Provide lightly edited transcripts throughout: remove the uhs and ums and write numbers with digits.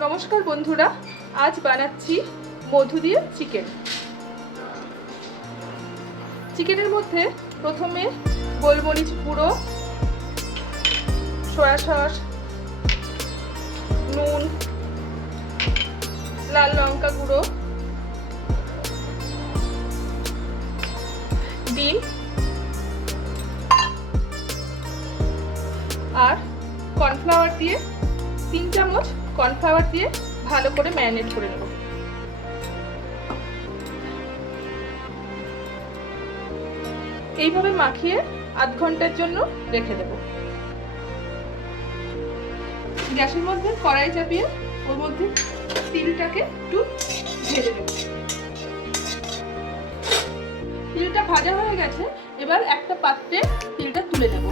নমস্কার বন্ধুরা, আজ বানাচ্ছি মধু দিয়ে চিকেন। চিকেনের মধ্যে প্রথমে গোলমরিচ গুঁড়ো, সয়া সস, নুন, লাল লঙ্কা গুঁড়ো, ডিম আর কর্নফ্লাওয়ার দিয়ে 3 চামচ কর্নফ্লাওয়ার দিয়ে ভালো করে ম্যারিনেট করে নেব। এইভাবে মাখিয়ে আধ ঘন্টার জন্য রেখে দেব। গ্যাসের মধ্যে কড়াই চাপিয়ে ওর মধ্যে তিলটাকে একটু ভেজে নেব। তিলটা ভাজা হয়ে গেছে, এবার একটা পাত্রে তিলটা তুলে নেব।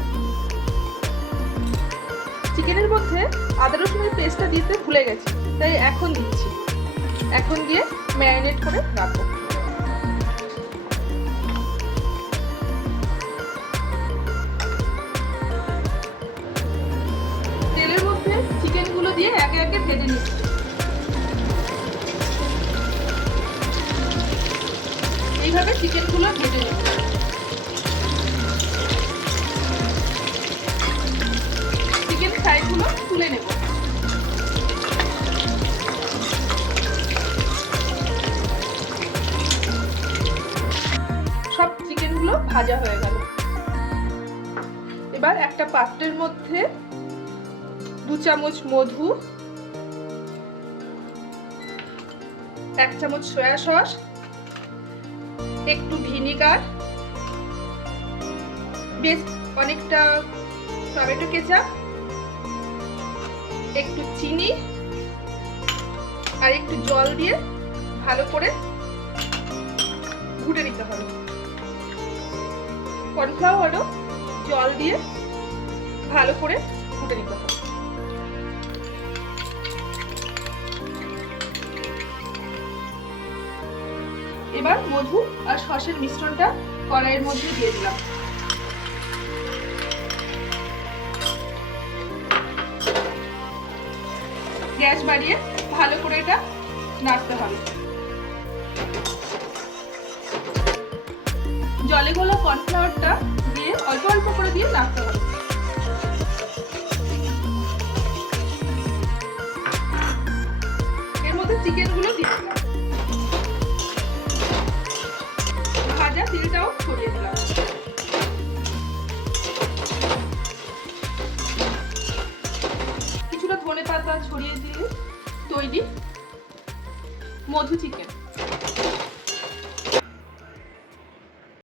চিকেনের মধ্যে আদা রসুনের পেস্টটা দিতে ভুলে গেছি, তাই এখন দিচ্ছি। এখন দিয়ে ম্যারিনেট করে রাখবো। তেলের মধ্যে চিকেনগুলো দিয়ে একে একে ভেজে নিচ্ছি। এইভাবে চিকেনগুলো ভেজে নিচ্ছি। চিকেন ফ্রাইগুলো তুলে নেব। সব চিকেনগুলো ভাজা হয়ে গেল। এবার একটা পাত্রের মধ্যে 2 চামচ মধু, 1 চামচ সয়া সস, একটু ভিনিগার, বেশ অনেকটা টমেটো কেচাপ, একটু চিনি আর একটু জল দিয়ে ভালো করে ঘুটে নিতে হবে। কর্নফ্লাওয়ারও জল দিয়ে ভালো করে ঘুটে নিতে হবে। এবার মধু আর সসের মিশ্রণটা কড়াইয়ের মধ্যে দিয়ে দিলাম। গ্যাস বাড়িয়ে ভালো করে এটা নাড়তে হবে। জলে গোলা কর্নফ্লাওয়ারটা দিয়ে অল্প অল্প করে দিয়ে নাড়তে হবে। এর মধ্যে চিকেনগুলো দিয়ে দিলাম। ভাজা তিলটাও ছড়িয়ে দিলাম। কিছুটা ধনেপাতা ছড়িয়ে দিয়ে তৈরি মধু চিকেন।